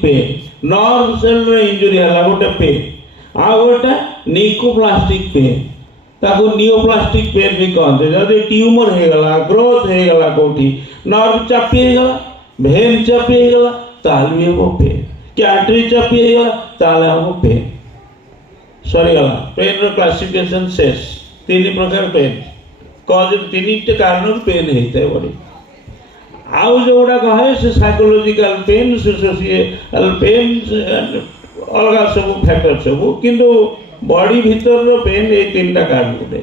Pen nerve cell रे injury हला गोटे पेन आ गोटे निकोप्लास्टिक पेन ताको नियोप्लास्टिक पेन भी कहते जदि ट्यूमर हो गला ग्रोथ हो गला कोठी नर्व चापी हो गला भेन चापी हो गला ताल भी हो पेन कि आर्टरी चापी हो गला ताल हो पेन सरी गला पेन रो क्लासिफिकेशन शेष तीन प्रकार पेन कॉज तीन कारण पेन होता है बॉडी आउ जोड़ा कहे से साइकोलॉजिकल पेन सोशियल पेन अलग सब फैक्टर सब किंतु बॉडी भीतर पेन ये तीन टा कारण गोटे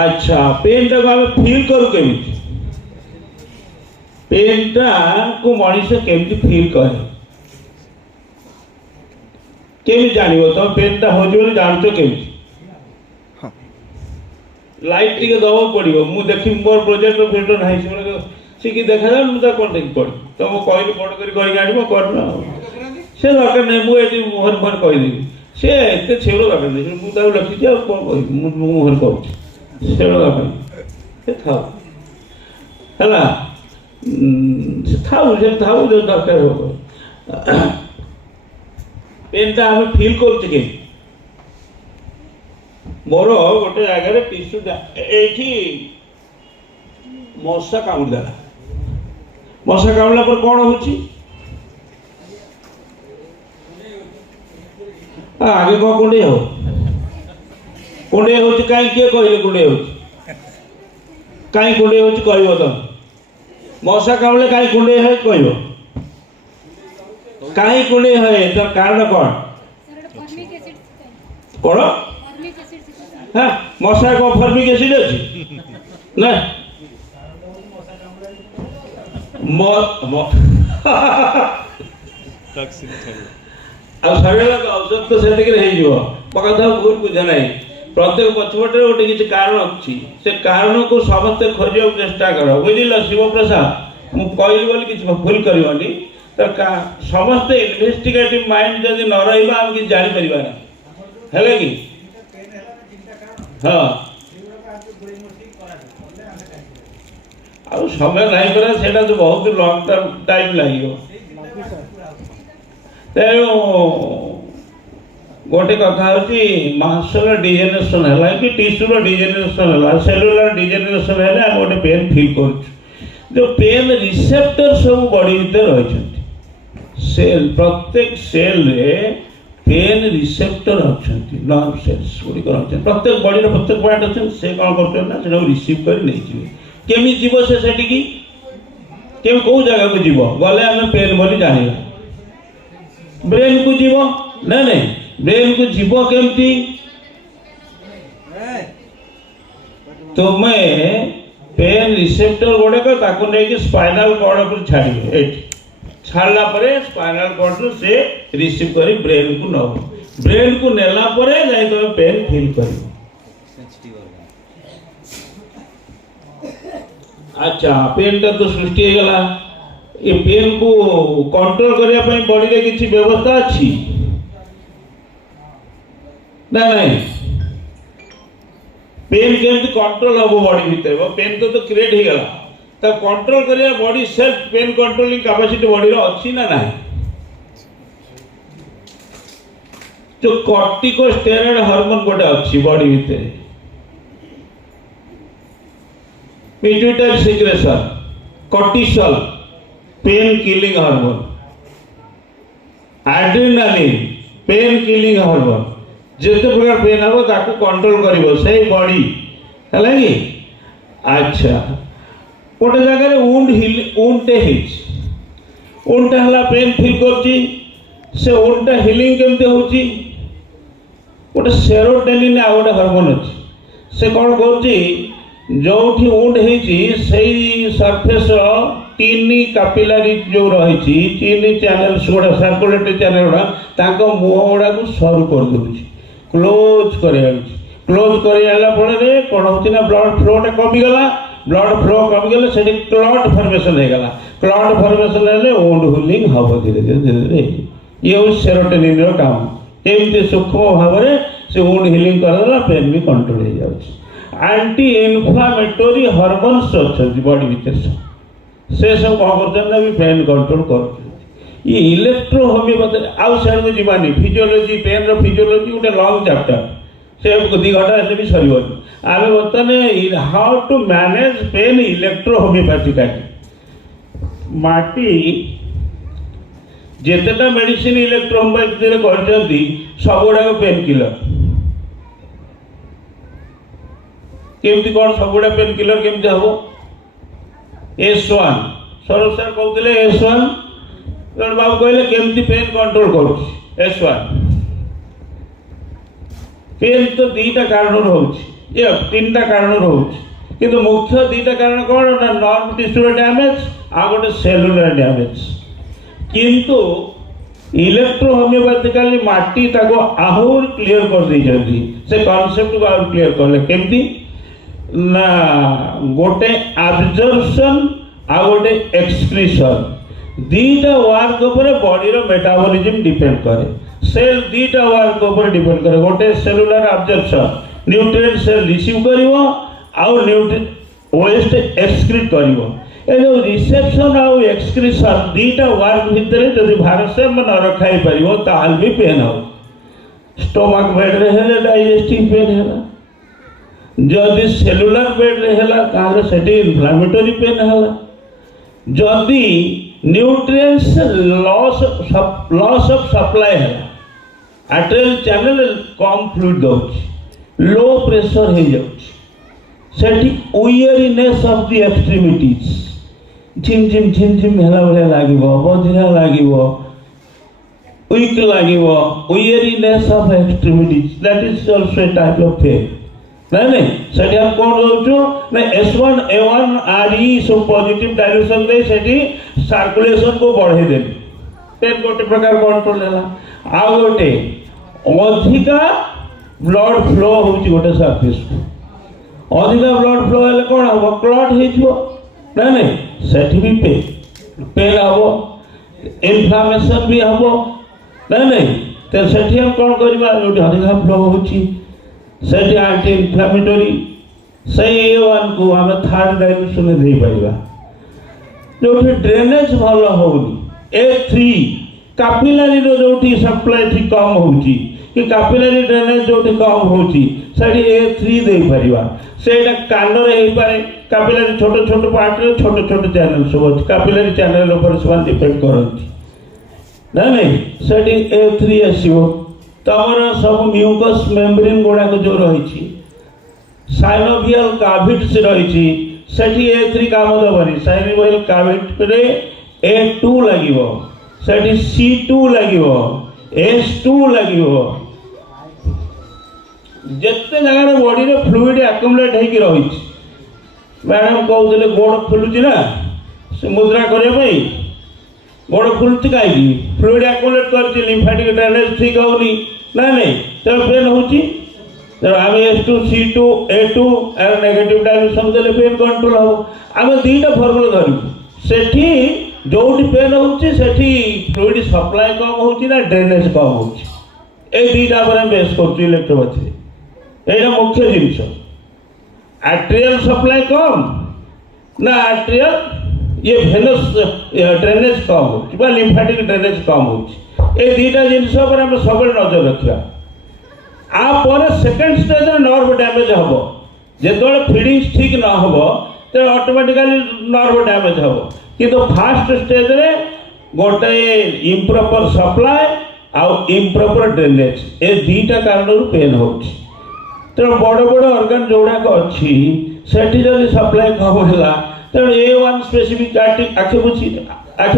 अच्छा पेन टाक आम फील करू केमी पेन टा को मनीष केमी फील करे केमी जान तुम पेन टा हो जान केमी लाइट टी दबा पड़ो मुझे देखी मोर प्रोजेक्ट फिल्टर ना सीखी देखा जाए मुझे कौन देखी पड़ तुम कहली बड़ करना से दरकार नहीं मुझे मुहर मुहर कहीदेवी सी एत छेड़ दरकार नहीं मुझे लखी कौन मुहर कर छेड़ दरकार था था जो दरकार हो पेनटा आम फिल कर मोर गोटे जगह टिश्यू ये मशा कामुड़ा मशा कामुड़ा पर कौन हो आगे कौन कुंडे हो कुंडे हो कहीं किए कहले कुंडे हो कहीं कुंडे हो कह तुम मशा कामुड़े कहीं कुंडे है कह कहीं कुंडे है तो कारण कौन कौन हाँ मशा को फर्मिक एसिड अच्छी ना औषध तो से कथा भूल बुझा ना प्रत्येक पछपटे गोटे किसी कारण अच्छी से कारण को समस्ते खोजा चेष्टा कर बुझल शिव प्रसाद मुझे कहली बोली किसी भूल करनी तो समस्ते इन्वेस्टिगेटिव माइंड जब न रहा किसी जापर है कि हाँ आ समय नहीं करा सेटा तो बहुत लॉन्ग टाइम लगे तेणु गोटे कथा हूँ मांसर डिजेनेरेशन है कि टिश्यूर डिजेनेरेशन है सेलुलर डिजेनेरेशन है गोटे पेन फिल कर जो पेन रिसेप्टर सब बॉडी भीतर रही सेल प्रत्येक सेल रे पेन रिसेप्टर अच्छा नर्व सेल्स गुड़िक रही प्रत्येक बॉडी प्रत्येक पॉइंट अच्छे से कौन कर रिसीव कर नहीं केमी जीव से सेटिकी केमी कौ जगह को जीव गले आम पेन बोली जाना ब्रेन को जीव ना नहीं ब्रेन को जीव केमती तुम्हें पेन रिसेप्टर गोटे को नहीं स्पाइनल कॉर्ड पर छाड़े छाड़ला परे स्पाइनल कॉर्ड से रिसीव करी ब्रेन को नब ब्रेन को नेला परे जाई तुम पेन फील कर अच्छा पेन टा तो सृष्टि हो गला ये पेन को कंट्रोल करने पे बॉडी रे किसी व्यवस्था अच्छी ना नहीं पेन केमती कंट्रोल हम बॉडी भीतर पेन तो क्रिएट हो गला तो कंट्रोल करिया body self pain controlling capacity body रो अच्छी ना नहीं जो कॉर्टिकोस्टेरॉइड हार्मोन गोटे अच्छी बॉडी भीतर pituitary secretion cortisol pain killing hormone adrenaline pain killing hormone जिते प्रकार पेन हम ताको कंट्रोल करिवो से बॉडी है कि अच्छा गोटे जगह उंडटे उंडटा है पेन फिल कर से उंडटा हिलिंग केमती होची गोटे सेरोटोनिन आ गोटे हार्मोन अच्छी से कौन कर जो उंड होई सरफेस टीनी कैपिलरी जो रही टीनी चैनल्स गुड़ा सर्कुलेटरी चैनल गुड़ा मुह गुड़ा को सरू कर दूसरी क्लोज कर कौन होना ब्लड फ्लोटा कमीगला ब्लड फ्लो कमीगले से क्लट फॉर्मेशन होगा क्लट फॉर्मेशन है वुंड हिलिंग हम धीरे धीरे धीरे धीरे ये हूँ सेरोटोनिन काम केमती सूक्ष्म भाव में से वुंड हिलिंग करदेला पेन भी कंट्रोल हो जाए एंटी इन्फ्लामेटरी हार्मोन्स अच्छा बॉडी भीतर से सब कौन कर पेन कंट्रोल कर ये इलेक्ट्रो होमियोपैथी आउ सेड को जीवानी फिजियोलॉजी पेन रो फिजियोलॉजी गोटे लॉन्ग चैप्टर से 2 घंटा हेले भी सरीबनी आमे बर्तमान how to manage pain electro homeopathy माटी जेतेटा मेडिसिन इलेक्ट्रो होमियोपैथी रे करजंती सब गुडा पेन किलर केमती कौन सब गुडा पेन किलर केमती हबो S1 सरोज सर कहते S1 बाबू कहले केमती पेन कंट्रोल कर S1 पेन तो 2टा कारण रोचे ये 3टा कारण रोचे किंतु मुख्य 2टा कारण कौन ना नर्व टिश्यू डैमेज आ गोटे सेलुलर डैमेज किंतु इलेक्ट्रो होमियोपैथिकली माटी ताको आहुर क्लियर कर दी जल्दी से कांसेप्ट को आहुर क्लियर करले केमती ना गोटे एब्जॉर्प्शन आ गोटे एक्सक्रीशन 2टा वर्क ऊपर बॉडी रो मेटाबॉलिज्म डिपेंड करे सेल 2टा वर्क ऊपर डिपेंड करे गोटे cellular absorption nutrient cell receive करिवो आ न्यूट्रिएंट वेस्ट एक्सक्रीट करिवो ए जो रिसेप्शन आ एक्सक्रीशन 2टा वर्क भितर जदि भारसाम्य न रखाई परिवो ताल भी पेन हो स्टोमक बेड रे हेले डाइजेस्टिव पेन हेला जदि सेलुलर बेड रे हेला ताले सेठी इन्फ्लेमेटरी पेन हेला जदि न्यूट्रिएंट्स लॉस ऑफ सप्लाई है आर्टेरियल चैनल कम फ्लूइड दउची लो प्रेशर हो जाउची सेठी उयरिनेस ऑफ द एक्सट्रीमिटीज झिम झिम हेला भले लागिवो बधिरा लागिवो वीक लागिवो weariness of extremities that is also a type of pain नहीं सेठी हम कौन दउचो ना S1 A1 RE सब पॉजिटिव डायल्यूशन दे सेठी सर्कुलेशन को बढ़े देली पेन गोटे प्रकार कंट्रोल हैला आ गोटे अधिका ब्लड फ्लो होची गोटे सरफेस को अधिका ब्लड फ्लो हेले कोन हो क्लॉट हेजो नहीं सेठी भी पेन हबो इन्फ्लेमेशन भी हबो नहीं तो सेठी हम कौन करबा अधिका फ्लो होची सेठी एंटी इन्फ्लेमेटरी सही A1 को हम थर्ड डायमेंशन में दे पाइबा जो ड्रेनेज भल होनी A3 कैपिलरी रो जोठी सप्लाई थी कम होची कि कैपिलरी ड्रेनेज जोठी कम होची सेठी A3 दे परिबा सेटा कांड रे हे पारे कैपिलरी छोटो छोटो पार्ट रे छोटो छोटो चैनल सब कैपिलरी चैनल ऊपर सब डिपेंड करंती नहीं सेठी A3 आसीबो तमर सब म्यूकस मेम्ब्रेन गुडा को जो रही साइनोवियल कैविट्स रही सेठी A3 काम दबनी साइनोवियल कैविट रे A2 लागिवो सेठी C2 लागिवो S2 लागिवो जत्ते जगह बॉडी रे फ्लूइड एक्युमुलेट हेकी रही मैडम कहते गोड़ फुलुची ना से मुद्रा करने गोड़ फुलुची कहीं फ्लूइड एक्युमुलेट कर लिम्फेटिक ड्रेनेज ठीक होनी नहीं तो पेन होची तो आम S2 C2 A2 air negative dilution देले पेन कंट्रोल हो आम 2टा फॉर्मूला धरबू सेठी जोटी पेन होची सेठी फ्लूइड सप्लाई कम होची ना ड्रेनेज कम होची ए 2टा पर हम बेस करछु इलेक्ट्रोपैथी एटा मुख्य जिनिस आर्टेरियल सप्लाई कम ना आर्टेरियल ये वेनस ड्रेनेज कम होची बा लिम्फेटिक ड्रेनेज कम होची ए 2टा जिनिस पर हम सब नजर रखिया आ पर सेकंड स्टेज रे नर्व डैमेज हबो जेतोले फीडिंग ठीक न हबो तो ऑटोमेटिकली नर्व डैमेज हबो किंतु फर्स्ट स्टेज रे गोटे इम्प्रॉपर सप्लाई आ इम्प्रॉपर ड्रेनेज ए 2टा कारण पेन होची तो बड़ बड़ ऑर्गन जोड़ा को अछि सेठी जदी सप्लाई कम होला तो A1 स्पेसिफिक आखि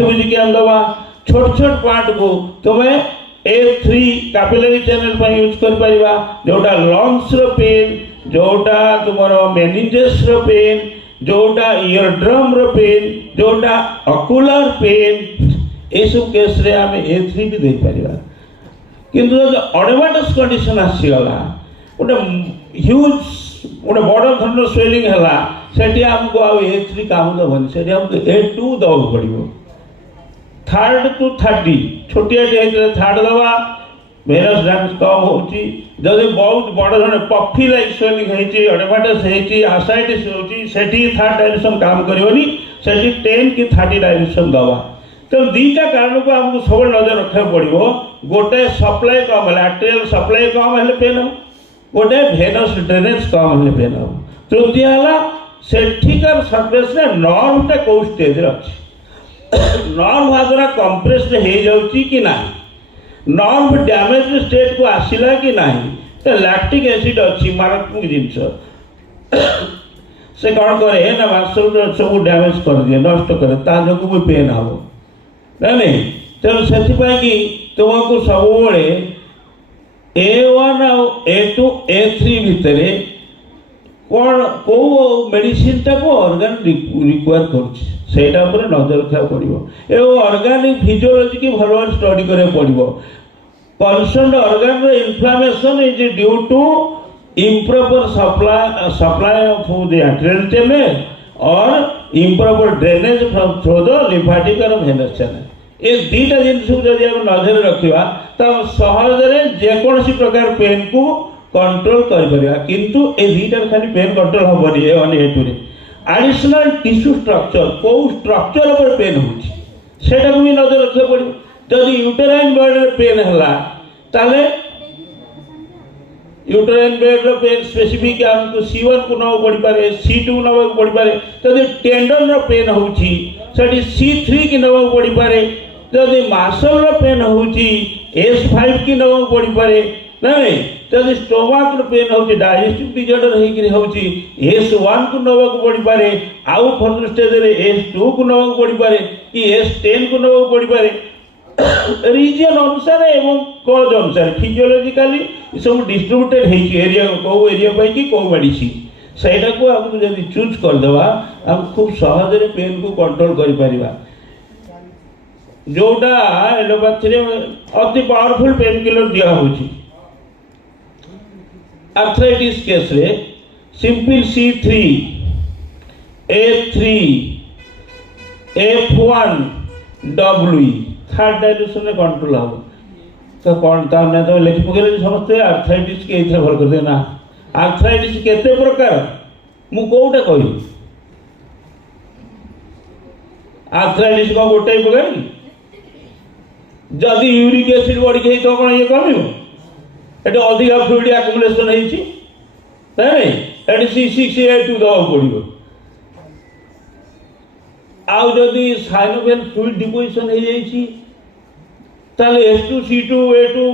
बुझी के अंदवा छोट छोट पार्ट को तुम्हें A3 कैपिलरी चैनल पर यूज कर परिबा जोटा लंग्स रो पेन जोटा तुम्हारो मेनिंजेस रो पेन जोटा ईयर ड्रम रो पेन जोटा ऑकुलर पेन ए सब केस रे हम A3 भी दे परिबा किंतु जो ऑडोमेटस कंडीशन आसी गला ओटे ह्यूज ओटे बॉर्डर थंडर स्वेलिंग हला सेठी हमको आ A3 काम दबन सेठी हमको A2 दव पड़िबो 3rd to 30 छोटिया थर्ड दवा वेनस डैमेज कम होची जदि बहुत बड़ जन पफी लाइक स्वेलिंग हेची ऑडोमेटस हेची आसाइटिस होची सेठी थर्ड डायल्यूशन काम करबनी सेठी 10 की 30 डायल्यूशन दवा तो दीटा कारण को आमको सब नजर रखा पड़ो। गोटे सप्लाई कम है, आर्टेरियल सप्लाई कम है पेन हम, गोटे भेनस ड्रेनेज कम है पेन हम। तृतीय है सेठिकार सरफेस रे नर्वटा कौ स्टेज अच्छी, नर्व द्वारा कंप्रेस्ड हो जाउची कि ना, नर्व डैमेज स्टेट को आसिला कि ना, तो लैक्टिक एसिड अच्छी मारात्मक जिनस से कौन करे ना मांसल सब डैमेज कर दिए, नष्ट करे, ता जो भी पेन हम ना नहीं। तेणु से कि तुमको सब A1 A2 A3 भितर कौन कौ मेडिसिन टाक ऑर्गन रिक्वायर कर नजर रखा पड़ो। एवं ऑर्गेनिक फिजियोलॉजी की भल भाव स्टडी करा पड़ो। Concern organ inflammation is due to improper supply of the arterial channel or improper drainage from through the lymphatic or venous channel। ये दीटा जिनस जब हम नजर रखा तो सहजरे जेकोसी प्रकार पेन को कंट्रोल कर, किंतु ए दीटार खाली पेन कंट्रोल हेनी हेतु एडिशनल टिश्यू स्ट्रक्चर कौ स्ट्रक्चर पर पेन होटा भी नजर रखा पड़ो। जदि यूटेराइन ब्लड पेन है यूटेराइन ब्लड पेन स्पेसिफिक आमको C1 को नवा पड़ पारे, C2 नवा पड़ पारे। जदि टेंडन पेन होची C3 की नवा पड़ पारे। जदि मासल पेन होची S5 की नवा पड़ पारे ना नहीं। जदि स्टोमाक पेन होची डाइजेस्टिव डिसऑर्डर होगी होची S1 को नवा पड़ पारे, आउ फर्दर स्टेज रे S2 को नवा पड़ पारे कि S10 को नवा पड़ पारे। रीजन अनुसार एवं कज अनुसार फिजियोलॉजिकली सब डिस्ट्रीब्यूटेड एरिया कौ एरिया कि कौ मेडिसिन सहीटा को आमको जब चूज करदे आम खूब सहजरे पेन को कंट्रोल कर जोटा एलोपैथी अति पावरफुल पेन किलर दिया होची। आर्थराइटिस केस रे simple C3 A3 F1 WE third dilution में कंट्रोल हम तो कौन ताने तो लिखि पकड़े समझते आर्थराइटिस के इथे भल कर देना। आर्थराइटिस केते प्रकार मु कोउटा कहि आर्थराइटिस को गोटे प्रकार जदि यूरिक एसिड बढ़ी गई तो कौन ये कमियो एटा अधिक फ्लूइड एक्युमुलेशन होईची ताने एटा C6A2 दवा पड़ियो। आउ जदि साइनोवियल फ्लूइड डिपोजिशन हो जाइए ताले S2 C2 A2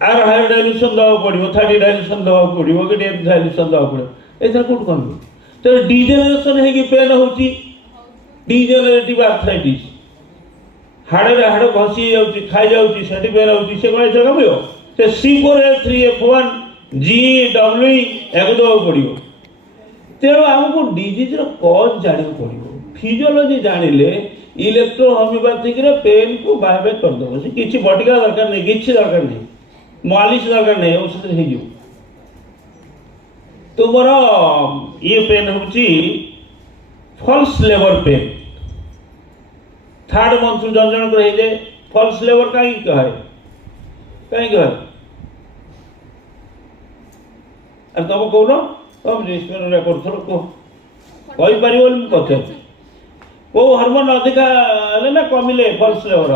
are higher dilution दवा पड़ो, 30 डाइल्यूशन दवा पड़ो कि 10 डाइल्यूशन दवा पड़ो ऐसा कौट कम तो डिजेनरेशन है पेन होची डिजेनरेटिव आर्थराइटिस हाड़े हाड़ घसी जाऊँगी खाई जाऊँगी से पेन होची से कौन ऐसा कमियो से C4 A3 F1 GWE एक दवा पड़ो। तेणु आमको डिजीज कज जाना पड़ो। फिजियोलॉजी जानिले इलेक्ट्रो होमियोपैथिक रे पेन को बायबैक कर दो से किछि बटिका दरकार नहीं, किछि दरकार नहीं, मालिश दरकार नहीं, औषध हे जो तुमरो ये पेन होची false labour pain third month जन जन को हे फॉल्स लेबर काई कहे और तुम कहून तुम जिसमें रेकॉर्ड थरो को कहि परिबो पचार को हार्मोन अधिका ना कमिले फॉल्स लेबर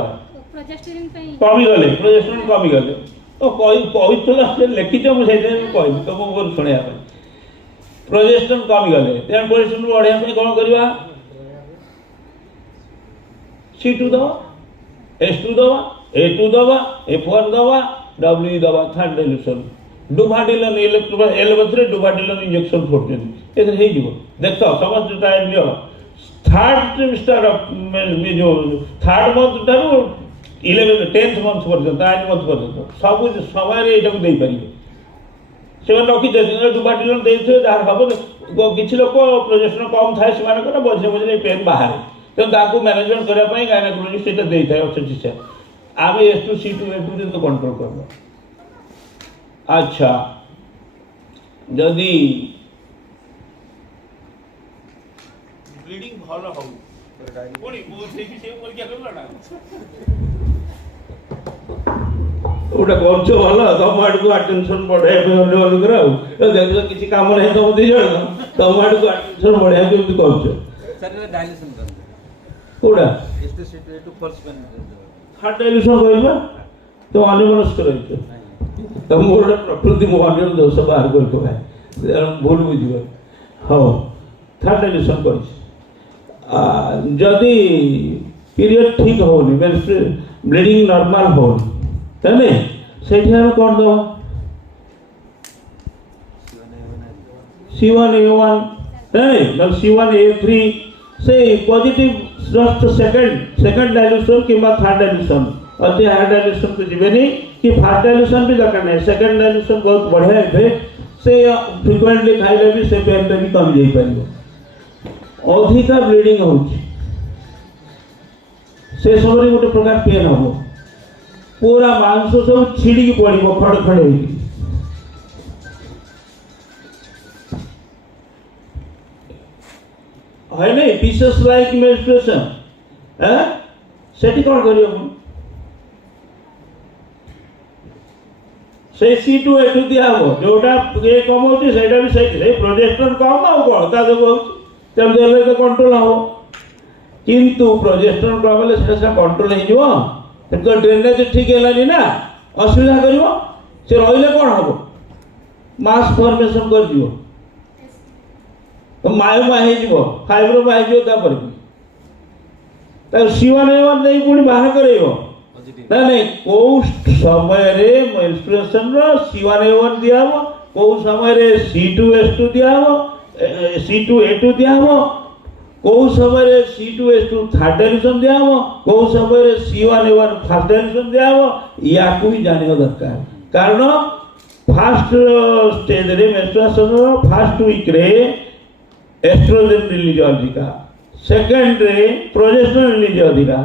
कमी गले प्रोजेस्टेरोन कमी गले तो कही लिखिच मुझे कहि तुम मोर शुणा प्रोजेस्टेरोन कमी गले तेणु प्रोजेस्टेरोन बढ़िया कौन करवा C2 दवा S2 दवा A2 दवा F1 दवा WE दवा थर्ड डाइल्यूशन डुभाडिलन एलोपैथी डुभाडिलन इंजेक्शन फोड़ते एथे हो देख समस्त टाइम लियो थर्ड ट्रिमिस्टर में जो थर्ड मंथ ठारू 10th मंथ पर्यंत 9 मंथ पर्यंत सब समय यहाँ को पारे से रखी डुभाडिलन देते जहाँ हम किसी लोक प्रोजेस्टेरोन कम थाए से मझे मझे पेन बाहर तो मैनेजमेंट करने गायनेकोलॉजिस्ट ये दे था चिकित्सा आम S2 C2 A2 तो कंट्रोल करवा। अच्छा जदि ब्लीडिंग भल हो पुणी से परीक्षा करला ओटा करछ भल तुम आड़ को अटेंशन बढ़ाई पे कर देख किसी काम नहीं तुम दी जण तुम आड़ को अटेंशन बढ़ाई के करछ सर डायल्यूशन कर कोड़ा ST to false pen heart dilution कहबा तो अन्यमनस्क रहितो तो मोर प्रकृति मो अन्य दोष बाहर करतो भाई भूल बुझिबो हो थर्ड डायल्यूशन कर जदि पीरियड ठीक होनी ब्लीडिंग नॉर्मल होनी तने सेठी हम कोन दो C1A1 नहीं मतलब C1A3 से पॉजिटिव जस्ट सेकंड डायल्यूशन कि थर्ड डायल्यूशन अति हाई डायल्यूशन को जीवेनी कि फर्स्ट डायल्यूशन भी दरकार नहीं सेकंड डायल्यूशन बहुत बढ़िया है से फ्रिक्वेंटली खाइले भी से पेन भी कम जाई परियो अधिका ब्लीडिंग होची से सबरे गोटे प्रकार पेन हो पूरा मांस सब छिड़ी पड़ो खड़ खड़ हो है नहीं पीसेस लाइक मेंस्ट्रुएशन हैं सेठी कोन करियो से C2A2 दिया हो जोटा ये कम होची सेटा भी सही प्रोजेस्टेरोन कम आ कोन ता जो तब देले तो कंट्रोल हो किंतु प्रोजेस्टेरोन कम हेले सेटा कंट्रोल हे जिवो तो ड्रेनेज ठीक हेलानी ना असुविधा करिवो से रहिले कोन हो मास फॉर्मेशन कर दियो तो मायोमा हे जिवो फाइब्रोमा हे जिवो ता पर C1A1 नहीं पुणी बाहर करेयो ना नहीं को समय रे मेंस्ट्रुएशन रो C1A1 दिया हो को समय रे C2S2 दिया हो C2A2 दिया हो को समय रे C2S2 थर्ड डायल्यूशन दिया हो को समय रे C1A1 फर्स्ट डायल्यूशन दिया हो या को भी जाने दरकार कारण फर्स्ट स्टेज रे मेंस्ट्रुएशन रो फर्स्ट वीक रे एस्ट्रोजन रिलीज अधिका सेकंड रे प्रोजेस्टेरोन रिलीज अधिका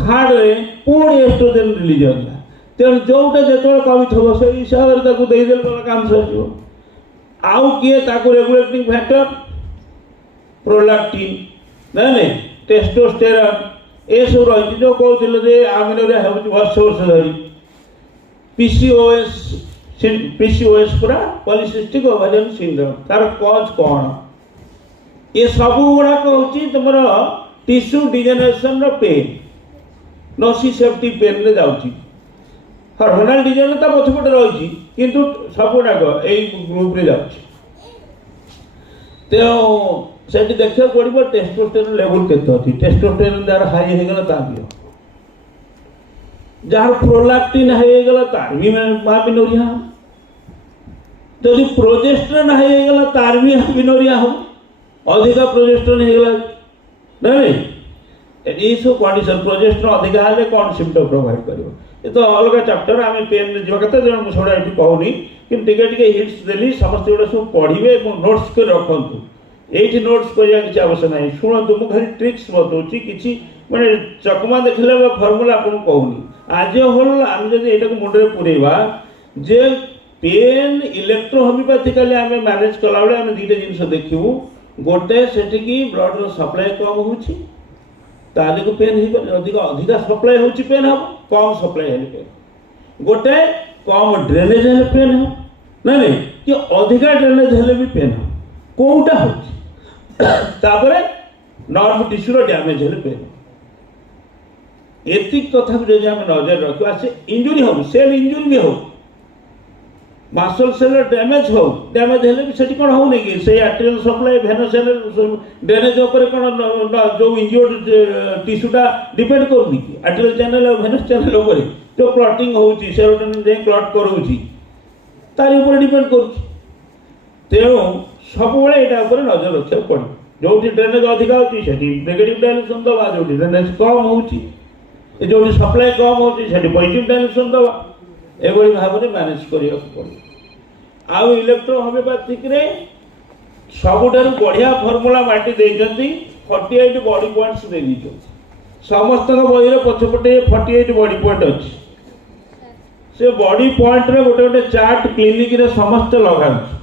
थर्ड रे पूर्ण एस्ट्रोजन रिलीज अधिका तेणु जोटा जो कमी थो से हिसाब से देदेल काम सर आउ किए ताकू रेगुलेटिंग फैक्टर प्रोलैक्टिन नहीं टेस्टोस्टेरोन ए सब रही जो कहते आमिनोरिया होची वर्ष वर्ष धरी पीसीओएस पूरा पॉलीसिस्टिक ओवेरियन सिंड्रोम तार कॉज कौन ये सब गुड़ाक हूँ तुम टिश्यू डिजेनरेशन पेन नोसिसेप्टिव पेन रे जाउची हार्मोनल डिजेनरेशन तो पछपटे रही किंतु सब गुड़ाक यही ग्रुप रे जाउची तो सेठी देखिया पड़ो टेस्टोस्टेरोन लेवल केते अछि टेस्टोस्टेरोन जार हाई हे गला ता भी जार प्रोलैक्टिन हे गला तार भी मापिनोरिया जदि प्रोजेस्टेरोन हे गला तार भी मापिनोरिया हो अधिका प्रोजेस्टेरोन हे गला नहीं ये सब कंडीशन प्रोजेस्टेरोन अधिका हेले कौन सिम्पटम प्रोवाइड करिवो ये तो अलग चैप्टर आमे पेन रे जीवा कते जण छोड़ा एठी कहूनी कि टिके हिंट्स देली समस्त गोटे सब पढ़िबे और नोट्स कर रखंतु एठी नोट्स करिया किछ आवश्यक नाही सुनंतु मु खाली ट्रिक्स बतौची किछि माने चकमा देखले फार्मूला आपन कहूनी आज होल आमे जदि एटाको मुंडरे पुरेबा जे पेन इलेक्ट्रोहोमियोपैथिकली आमे मैनेज कला बेले आमे दीटे जिंस देखिबू गोटे सेठी की ब्लड रो सप्लाई कम होउची ताले को पेन ही अधिका सप्लाई होउची पेन हम कम सप्लाई हेले पेन गोटे कम ड्रेनेज हेले पेन हम नहीं कि अधिका ड्रेनेज हेले भी पेन हम कोउटा होउची तापरे नर्व टिश्यू रो डैमेज हेले पेन एतिक कथा को जे हम नजर रखवा से इंजुरी हो सेल इंजुरी भी हो मासल सेल डैमेज हो डैमेज हेले भी सेठी कोन हो नै कि से आर्टेरियल सप्लाई वेनस ड्रेनेज ऊपर कोन जो इंजर्ड टिश्यूटा डिपेंड करनी कि आर्टेरियल चैनल और वेनस चैनल ऊपर जो क्लॉटिंग होउची सेरोटोनिन जे क्लॉट करूची तार ऊपर डिपेंड करूची तेणु सब बेले एटा ऊपर नजर रखिया पड़े जो ड्रेनेज अधिक होची सेठी नेगेटिव डायल्यूशन दवा जो ड्रेनेज कम होची जो सप्लाई कम होची सेठी पॉजिटिव डायल्यूशन दवा एभली भाव में मैनेज करिया पड़े आउ इलेक्ट्रो होमियोपैथिक रे सबुठारु बढ़िया फॉर्मूला बांटी देइछंती 48 बॉडी पॉइंट्स दे दीछंती समस्त बही रे पछपटे 48 बॉडी पॉइंट अछि से बॉडी पॉइंट रे गोटे गोटे चार्ट क्लिनिक रे समस्त लगाउछ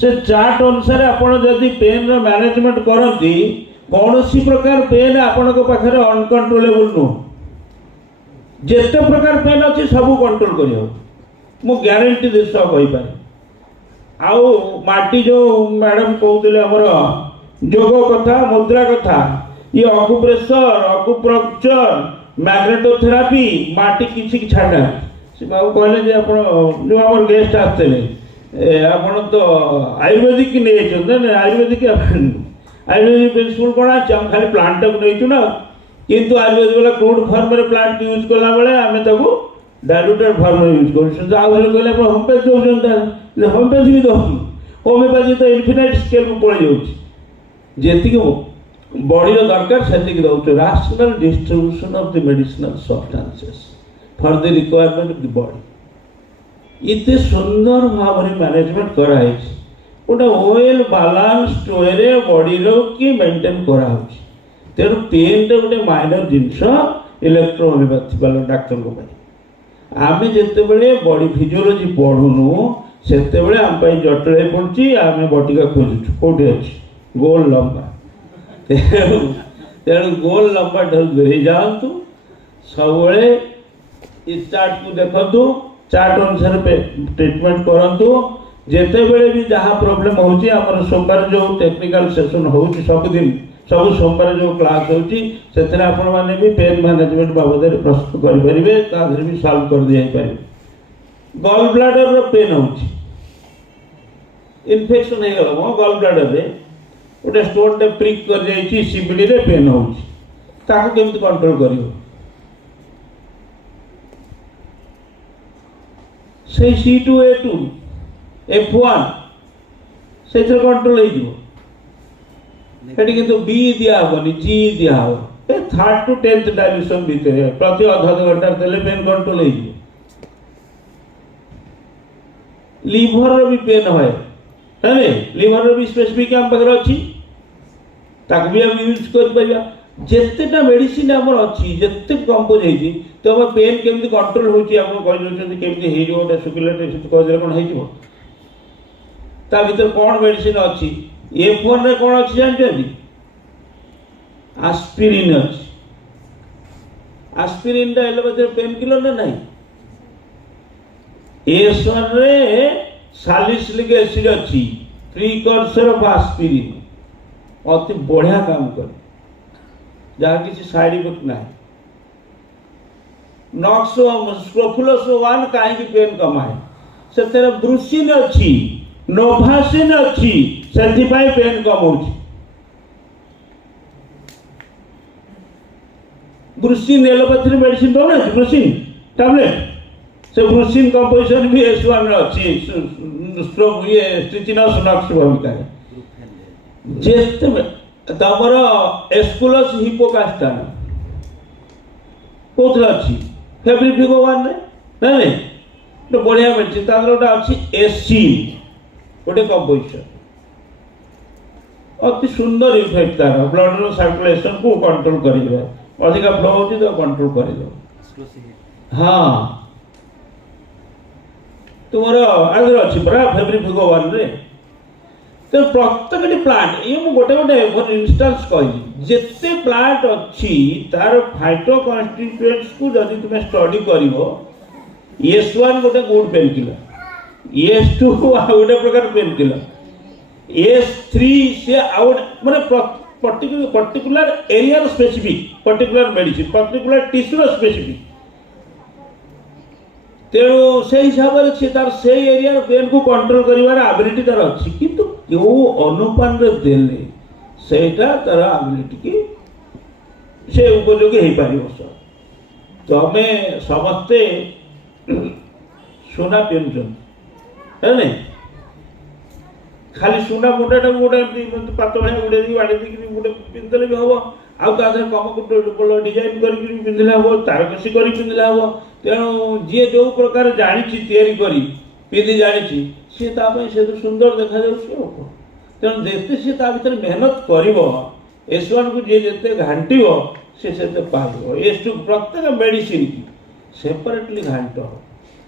से चार्ट अनुसार आपण जदि पेन रो मैनेजमेंट करंती कौनसी प्रकार पेन आपण को पाखरे अनकंट्रोलेबल नो जेते प्रकार पेन अच्छी सब कंट्रोल करियो मु ग्यारंटी देश कहि पारे आउ माटी जो मैडम कहउतले हमर योग कथा मुद्रा कथा ये अकुप्रेशर अकुप्रक्चर मैग्नेटोथेरापी माटी किसी छाड़ा से बाबू कहले जे आपण जो हमर गेस्ट आते आपण तो आयुर्वेदिक नहीं आयुर्वेदिक आयुर्वेदिक प्रिंसिपल कौन आज हम खाली प्लांट को नहीं ना किंतु आयुर्वेदिक वाला क्रूड फॉर्म रे प्लांट यूज कला बेले आमे ताको डाइल्यूटेड फॉर्म यूज कर आउ कहले होमोपैथी दौरान होमोपैथी भी दो होमोपैथी तो इनफिनाइट स्केल को पड़ जाती बॉडी दरकार से दौर rational distribution of the medicinal substances for the requirement of the body इतने सुंदर भाव में मैनेजमेंट कराई गोटे वेल बालांस्ड वे बॉडी की मेंटेन करा तेणु पेन टे गोटे माइनर जिनस इलेक्ट्रोहोमियोपैथी वाला डाक्तर को आम जिते बॉडी फिजियोलॉजी पढ़ुनु से आम जटिल पड़ी आम बटिका खोजुचु कौटे अच्छी गोल लंबा तेणु गोल लंबा ठार दूरे जातु सब चार्ट को देखु चार्ट अनुसार ट्रीटमेंट करूँ जिते भी जहाँ प्रोब्लेम होमर सोमवार जो टेक्निकल सेशन हो सबुदिन सब सोमवार जो क्लास होती आपण मैंने भी पेन मैनेजमेंट बाबद प्रस्तुत करेंगे भी सल्व कर दी पारे गल ब्लाडर पेन हो इन्फेक्शन हो गल ब्लाडर रे गोटे स्टोन टे प्रिक कर जाइए सीबीडी रे पेन हो केमती कंट्रोल कर C2A2 F1 से कंट्रोल होती किंतु बी दिया हेनी जी दिया हम 3rd to 10th डायल्यूशन भितर प्रति अध घंटा देले पेन कंट्रोल हो लिभर भी पेन है लिभर भी स्पेसिफिक आम पाखे अच्छी भी आम यूज कर जितेटा मेडिसिन आमर अच्छी जिते कंपोज होती तो आम पेन केमती कंट्रोल होती केमती गोटे शुक्ला कहदे कौन हो कौन मेडिसिन अच्छी F1 रे कौन अच्छी जानते आस्पिरिन अच्छी आस्पिरिन टा एलोपैथी पेन किलर ना नहीं S1 रे सालिसिलिक एसिड अच्छी प्रिकर्सर ऑफ आस्पिरिन अति बढ़िया काम कर जहाँ किसी साइड इफेक्ट ना नॉक्स स्क्रोफुलस 1 कहीं पेन कमाए से ब्रुसिन अच्छी नोभासिन अच्छी से पेन कम हो ब्रुसिन एलोपैथी मेडिसिन दौना ब्रुसिन टैबलेट से ब्रुसिन कंपोजिशन भी S1 अच्छी ये स्ट्रिचिनस नॉक्स भूमिका जेते तमर एस्कुलस हिपोकास्टान कौन अच्छी फेब्रिफिगोवान नहीं तो बढ़िया मेडिसिन गोटे अच्छी एसी गोटे कंपोजिशन अति सुंदर इफेक्ट तार ब्लड सर्कुलेशन को कंट्रोल कर अधिका फ्लो हो तो कंट्रोल कर हाँ तुम आगे अच्छी परा फेब्रिफिगोवान रे तो प्रत्येक प्लांट ये गोटे गोटे इनस्टांस कही जिते प्लांट अच्छी तार फाइटो कन्स्टिट्यूएंट्स को जदि तुम स्टडी कर S1 गोटे गुड पेन किलर S2 गोटे प्रकार पेन किलर S3 से माने particular area specific particular medicine particular tissue specific तेणु से हिसाब से तार से एरिया पेन को कंट्रोल कर एबिलिटी तार अच्छी किंतु क्यों अनुपान रे देले सेटा तार एबिलिटी की से उपयोगी हो पार तमे समस्ते सुना पिंधुन है खाली सुना मुंडाटा गोटे पात भाई उड़े बाड़ी गोटे पिंधले भी हम आउ कम डिजाइन कर पिंधले हम तारकसी कर पिंधले हम तेणु जी जो प्रकार जानी तैयारी पिंधि जानी सी से तो सुंदर देखा तेणु जिते सी भर मेहनत कर S1 को जी जिते घाटी से पाइब S2 प्रत्येक मेडिसिन की सेपरेटली घाट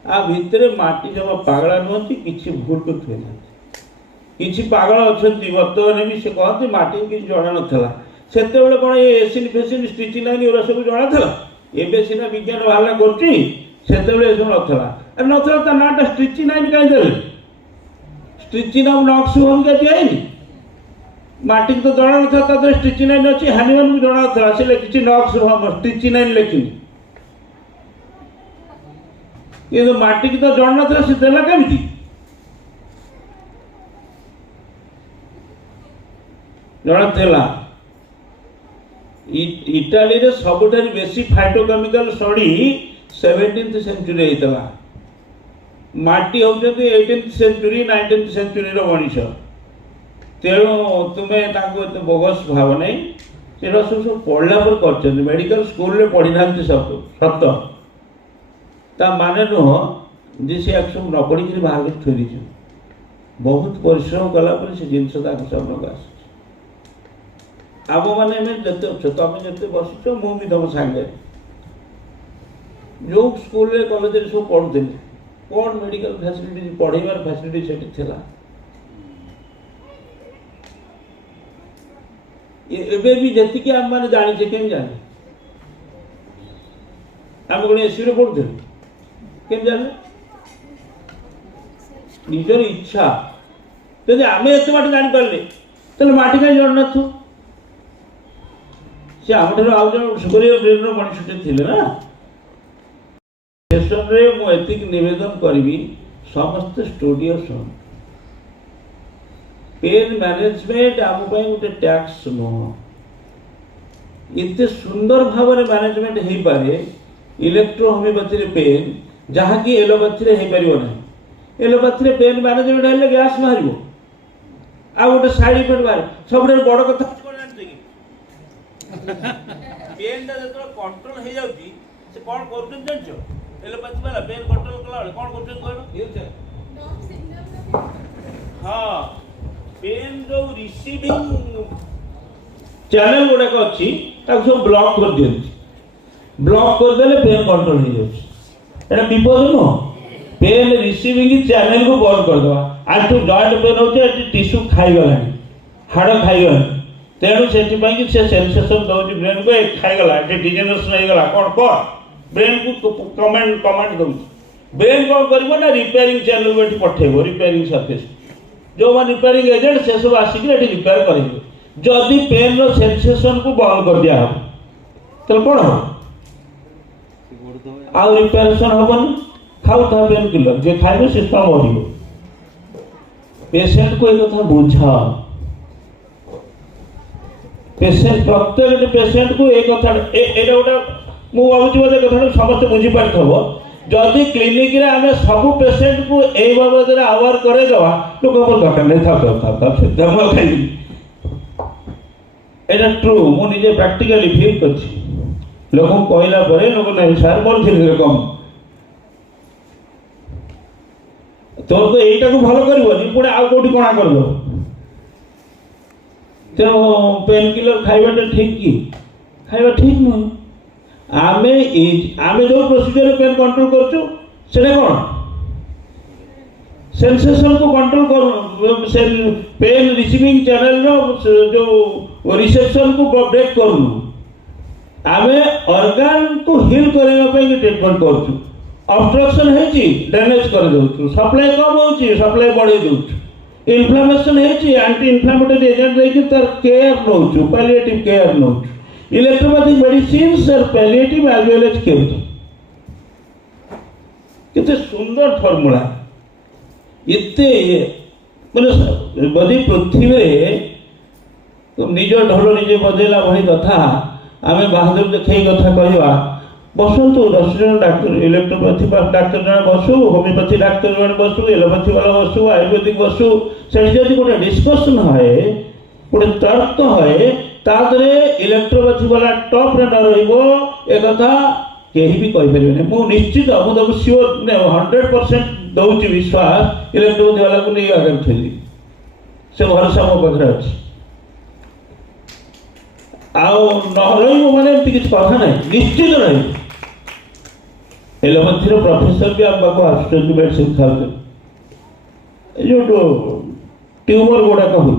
आ भितर माटी जमा पागला नुहति किसी भूल को थी ना किसी पागल अच्छा बर्तमान भी से कहते माटी किसी जना नाला से कौन ये एसिन फेसिन स्टिचिनाइन एरा सब जना था एवं सीना विज्ञान बाहर कर नाला नाटा स्टिचिनाइन कहीं स्टिचिन ऑफ नॉक्स भूमिका दिखाई माटी तो जଣା नथा ता स्टिचिनाइन अच्छी हानिमान को जଣା था से लिखी नक्स हम स्टिचिनाइन लिखी ये तो माटी की तो जଣା नथा से देला केमिति जଣା देला इटाली रे सबुठारी बेसी फाइटोकेमिकल स्टडी 17th सेंचुरी होता माटी होती 18th century 19th century Manish तेणु तुम्हें एत बोगस भाव नहीं सेटा सब पढ़ला पर कर मेडिकल स्कूल रे पढ़ी ना सब सत ता माने नुह जे से एक्शन न पढ़ी बाहर के थोड़ी बहुत परिश्रम कला से जिनस सामने आस आम मैंने जिते अच्छे तुम जिते बस मुझे तुम सांगे जो स्कूल कॉलेज सब पढ़ुली कौन मेडिकल फैसिलिटी पढ़ाइबार फैसिलिटी सेठी थिला एबे भी जतिक आम मैंने जाने केम जाने आम कौन एसी पढ़ुल केम जाने निजर इच्छा जब आम एत बाट जापारे तो माटी कहीं जड़ न से आम ठार आउ जन सुपरियर ब्रेन मनुष्य थे ना सेशन रे मु एतिक निवेदन करी समस्त स्टूडियो सन पेन मैनेजमेंट आम गोटे टैक्स नुह इतने सुंदर भाव में मैनेजमेंट हो पारे इलेक्ट्रो होमियोपैथी पेन जहाँकि एलोपैथी हो पार ना एलोपैथी पेन मैनेजमेंट हेल्ले गैस बाहर आ गोटे साइड इफेक्ट बाहर सब बड़ कथा पेन जो कंट्रोल हो जाती से कौन कर जान एलोपैथी वाला पेन कंट्रोल कला कौन कर हाँ पेन जो रिसीविंग चैनल गुड़ाक अच्छी सब ब्लॉक कर दिखती ब्लॉक करदे पेन कंट्रोल हो जाए विपद नुह पेन रिसीविंग चैनल को बंद करदे आंटू जॉइंट पेन होती टीस्यू खाईगला हाड़ खाईगला तेणु से सेंसेशन दौर ब्रेन को खाईगला डिजेनरेशन होगा कौन कर ब्रेन को कमांड कमांड दौर ब्रेन कौन कर रिपेयरिंग चैनल को पठेब रिपेयरिंग सर्फेस जो रिपेयरिंग एजेंट से सब आसिक रिपेयर करेंगे जदि पेन रो सेंसेशन को बंद कर दिया हम तो कौन हम आउ रिपेयरेशन हेन खाऊ था पेन किलर जे खाइबे से मर पेसेंट को एक कथा बुझा पेसेंट प्रत्येक पेसेंट को एक कथा एटा गोटे मु भावुची बोधे कथा समस्त बुझी पारथबो जदि क्लिनिक रे आमे सब पेसेंट को एई बाबद रे अवेयर करे दवा लोक को दरकार नै था से दम खाई एटा ट्रू मु निजे प्रैक्टिकली फील करछि लोक कहला परे लोक नै सर बोल फिर कम तो एटा को भलो करबोनी पुणे आ कोठी कोना करबो तो पेन किलर खाइबाटा ठीक कि खाइबा ठीक नुह आमे जो प्रोसीजर पेन कंट्रोल करछु सेटा कोन सेंसेशन को कंट्रोल कर पेन रिसीविंग चैनल रो जो रिसेप्शन को ब्रेक करनु आमे ऑर्गन को हील करबा पई ट्रीटमेंट करछु ऑब्स्ट्रक्शन हेची डैमेज कर दउछु सप्लाई कम होची सप्लाई बढ़े दउछु इन्फ्लेमेशन हेची एंटी इन्फ्लेमेटरी एजेंट देकी तर केयर नउछु पैलिएटिव केयर नउछु इलेक्ट्रोपैथिक मेडिसिन्स आर palliative as well as care कितने सुंदर फॉर्मूला इतने माने बदी पृथ्वी तो निज ढोल निजे बजेला भई कथा आमे बहादुर देखई कथा कहवा बसतु 10 जन डाक्टर इलेक्ट्रोपैथी डाक्टर जन बसु होमियोपैथी डाक्टर जन बसु एलोपैथी वाला बसु आयुर्वेदिक बसु से जदि गोटे डिस्कशन है गोटे तर्क है तादरे इलेक्ट्रोपैथी वाला टॉप रे न रहिबो ए कथा केही भी कहि परिबे मु निश्चित मु तो श्योर 100% दउची विश्वास इलेक्ट्रोपैथी वाला को नहीं आगे थली से भरोसा मो पाखरे अछि आउ न रहिबो माने किछ कथा नै निश्चित रहिबो एलोपैथी प्रोफेसर भी आप बाको आश्चर्य मेडिसिन खाते जो ट्यूमर गुड़ाक हो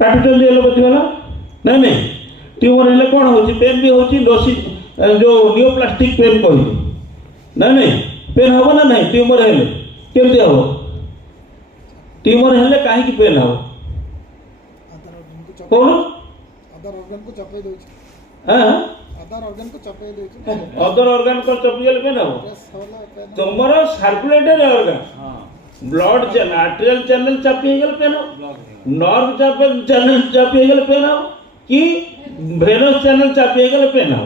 काटुचंदी एलोपैथी वाला नहीं नहीं ट्यूमर हेल्ले कौन हो पेन भी होची डोसी जो नियोप्लास्टिक पेन कहले नहीं नहीं पेन हम ना नहीं ट्यूमर हेल्ले केमती हम ट्यूमर हेल्ले कहीं पेन हम कौन अदर ऑर्गन को चपे दोछ हां अदर ऑर्गन को चपे दोछ अदर ऑर्गन को चपियल पेन हो प्रेस होला पेन तुमरो सर्कुलेटरी ऑर्गन हाँ ब्लड चैनल आर्टेरियल चैनल चापी गल पेन हो ब्लॉक नर्व चैनल चापी गल पेन हो कि वेनस चैनल चापी गल पेन हो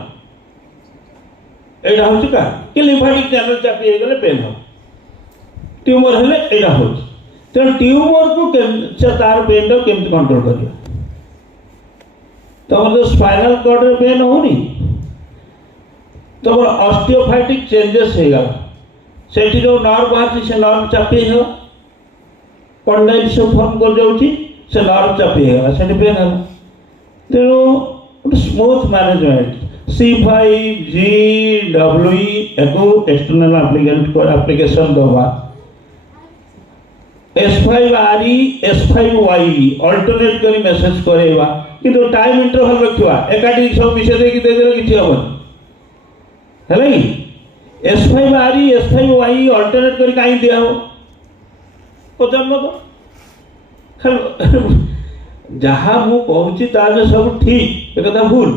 एडा हो का कि लिम्फेटिक चैनल चापी गल पेन हो ट्यूमर हेले एडा हो तो ट्यूमर को तार पेन रो केमति कंट्रोल करियो तमर जो स्पाइनल कॉर्ड रे पेन होनी तमर ऑस्टियोफाइटिक चेंजेस हेगा सेठी जो नर्व बाहर से नर्व चापी हो कंडाइल से फॉर्म कर जाउची से नर्व चापी हेगा सेठी पेन होला तेरो स्मूथ मैनेजमेंट C5GWE एको एक्सटर्नल एप्लीकेशन दवा S5RE S5YE अल्टरनेट करी मेसेज करेवा किंतु टाइम इंटरवल रखिवा एकाटी सब विषय दे कि दे दे किछि हबन हैला कि S5RE S5YE अल्टरनेट करी काई दिया हो पचान तो खाल जहाँ मु कहूची ताजे सब ठीक एक कथा भूल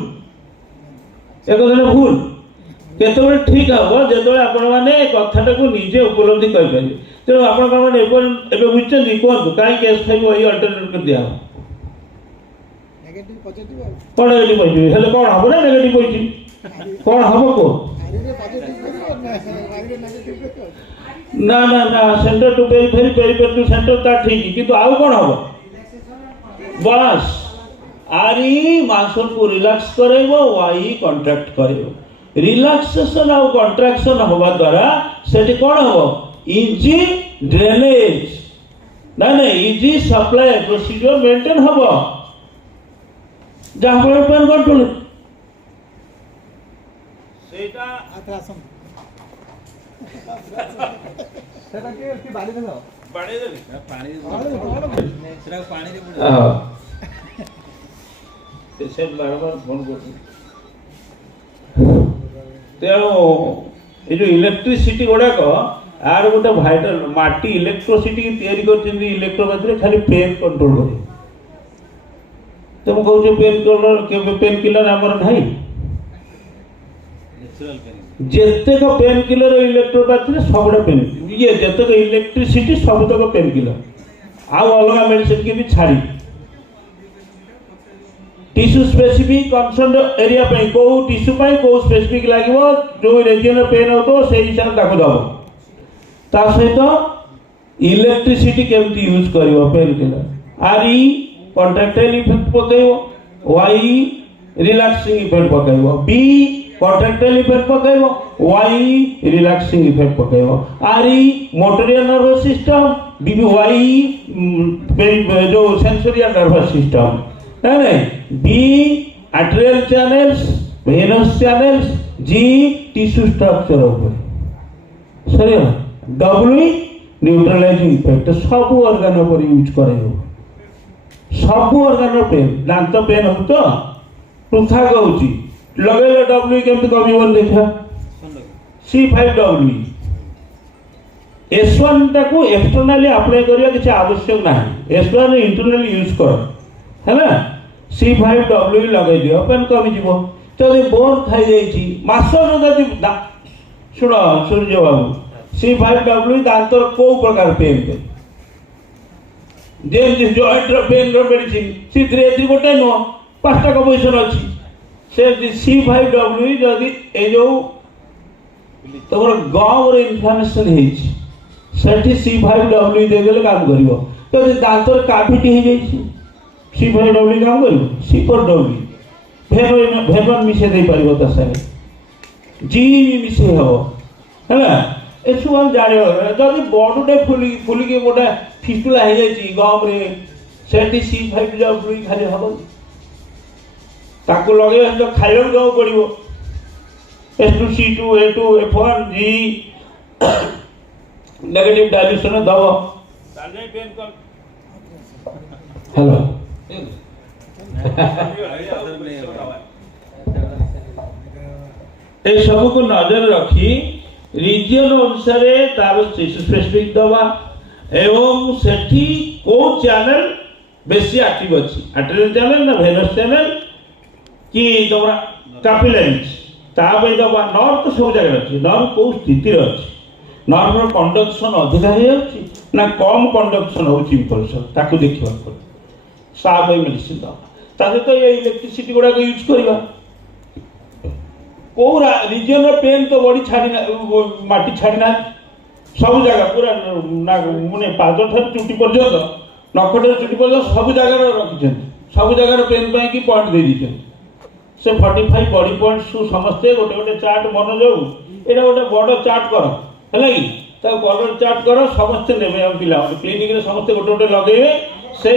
एक कथा भूल केतबे ठीक हबो जेतबे आपण माने कथाटा को निजे उपलब्धि कर पारे तेणु आपण माने एबे बुझछन कोन काई S5YE अल्टरनेट कर दिया नेगेटिव पॉजिटिव कोन नेगेटिव पॉजिटिव हेले कोन हबो ना नेगेटिव पॉजिटिव कोन हबो को आरी रे पॉजिटिव को ना आरी रे नेगेटिव को ना ना ना centre to periphery to centre ता ठीक किंतु आउ कोन हबो बस आरी मांसल को रिलैक्स करेबो वाई कॉन्ट्रैक्ट करेबो रिलैक्सेशन और कॉन्ट्रैक्शन होबा द्वारा सेठी कोन हबो इजी ड्रेनेज ना ना इजी सप्लाई प्रोसीजर मेंटेन हबो जहाँ पर पेन कंट्रोल सेटा आत्रासम सेटा के बाड़ी देलो बाड़ी देली पानी सेटा पानी रे बुड़ हां से बार-बार फोन करती तेणु ये जो इलेक्ट्रिसिटी गुड़ाक आर गोटे भाइटाल माटी इलेक्ट्रोसिटी तैयारी कर इलेक्ट्रोपैथी खाली पेन कंट्रोल कर तुम कहूँ पेन किलर आमर नहीं नेचुरल पेन जेतेक पेन किलर इलेक्ट्रोपैथी सबुटा पेन ये जेतेक इलेक्ट्रिसिटी सबुतक पेन किलर आउ अलग मेडिसिन की भी छाड़ी टिश्यू स्पेसिफिक कंसर्न एरिया पे को टिश्यू पे को स्पेसिफिक लागो जो रीजन पेन हो तो से हिसाब ताको दबो ता सहित इलेक्ट्रिसिटी केमती यूज करिवो पेन किलर आरई कॉन्ट्रैक्टाइल इफेक्ट पकाइवो वाई रिलैक्सिंग इफेक्ट पकाइवो बी कॉन्ट्रैक्टाइल इफेक्ट पकाइवो वाई रिलैक्सिंग इफेक्ट पकाइवो आरई motorial nervous system B Y जो सेंसोरियल नर्वस सिस्टम नहीं B arterial channels venous channels जी टिश्यू स्ट्रक्चर ऊपर सही है डब्ल्यू न्यूट्रलाइजिंग इफेक्ट सब ऑर्गन पर यूज करे सब ऑर्गन पेन दांत पेन हो तो टूथा कहूची लगेले डब्ल्यू केमती कमिबन देखा C5W S1 टाको एक्सटर्नली अप्लाई करिया किछ आवश्यक नाही S1 इंटरनली यूज कर है ना C5W लगे दियो पेन कमी जीवो तो बोन खाई जाई मासर जदि सुनो सूर्य बाबू C5W दांतर को प्रकार पेन पे जे जॉइंट पेन रो मेडिसिन C3 गोटे नो पांचटा कंपोजिशन अछि से C5W जदि ए जो तोर गम रो इन्फ्लेमेशन हे सेठी C5W दे देले काम करिवो तो दांतर कैविटी हे जाई C5W काम करिवो C4W भेनन मिसे दे परिवो त सारे जी मिसे हो हैला एसु हम जानियो जदि बॉडीटे फुली के गोटा फिस्टुला हे जाई गम रे सेठी C5W खाली हबो ताको लगे तो खाइलो दो पड़िवो S2 C2 A2 F1 G negative dilution दबो ताले पेन कर हेलो ए सब को नजर रखी रीजन अनुसार तार टिश्यू स्पेसिफिक दवा एवं सेठी को चैनल बेसी एक्टिव अच्छी आर्टेरियल चैनल ना वेनस चैनल कि तुम कैपिलरीज तापे दबा नर्व तो सब जगह अच्छी नर्व को स्थिति अच्छी नर्व कंडक्शन अधिका हो ना कम कंडक्शन हो इम्पल्सन ताकू देखा पड़े साफ मेडिसिन दवा ता सहित ये इलेक्ट्रिसिटी गुड़ाक यूज करवा कौ रिजन पेन तो बड़ी छाड़ी माटी छाड़ी ना सब जगह पूरा मैंने पाद ठार चुटी पर्यंत नखटर चुटी पर्यंत सब जगह रखी सब जगह पेन पाई कि पॉइंट दे दी से 45 बॉडी पॉइंट्स समस्ते गोटे गोटे चार्ट मन जाऊ ये गोटे बड़ चार्ट कर है कि कलर चार्ट कर समस्ते ने पिला क्लिनिक में समस्ते गोटे गोटे लगे से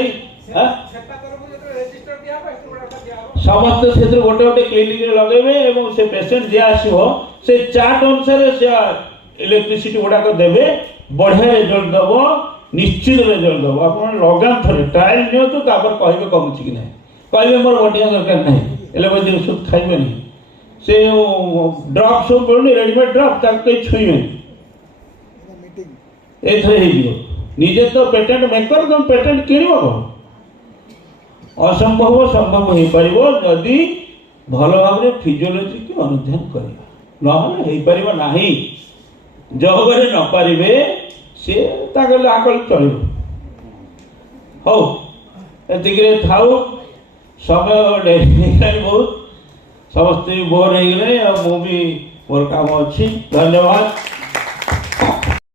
समस्त से गोटे गोटे क्लिनिक में लगे से पेसेंट जे आसो से चार्ट अनुसार से इलेक्ट्रिसिटी गुड़ाक देवे बढ़िया रिजल्ट दब निश्चित रिजल्ट दब आप लगान थे ट्रायल नियंतु कहे कमुची कि ना कहे मोर बढ़िया दरकार ना एलोपैथी औषध खाइबे नहीं से ड्रप सब मिलूनी रेडीमेड ड्रप कहीं छुईबे निजे तो पेटेंट मेकर तुम पेटेंट किण कौन असंभव संभव हो पार जदि भल भाव फिजियोलॉजी की अनुध्यान कर ना जगह न पारे सी आकल चल हो थाऊ समय डेरी बहुत समस्त बोर हो गए मु भी मोर काम अच्छी धन्यवाद।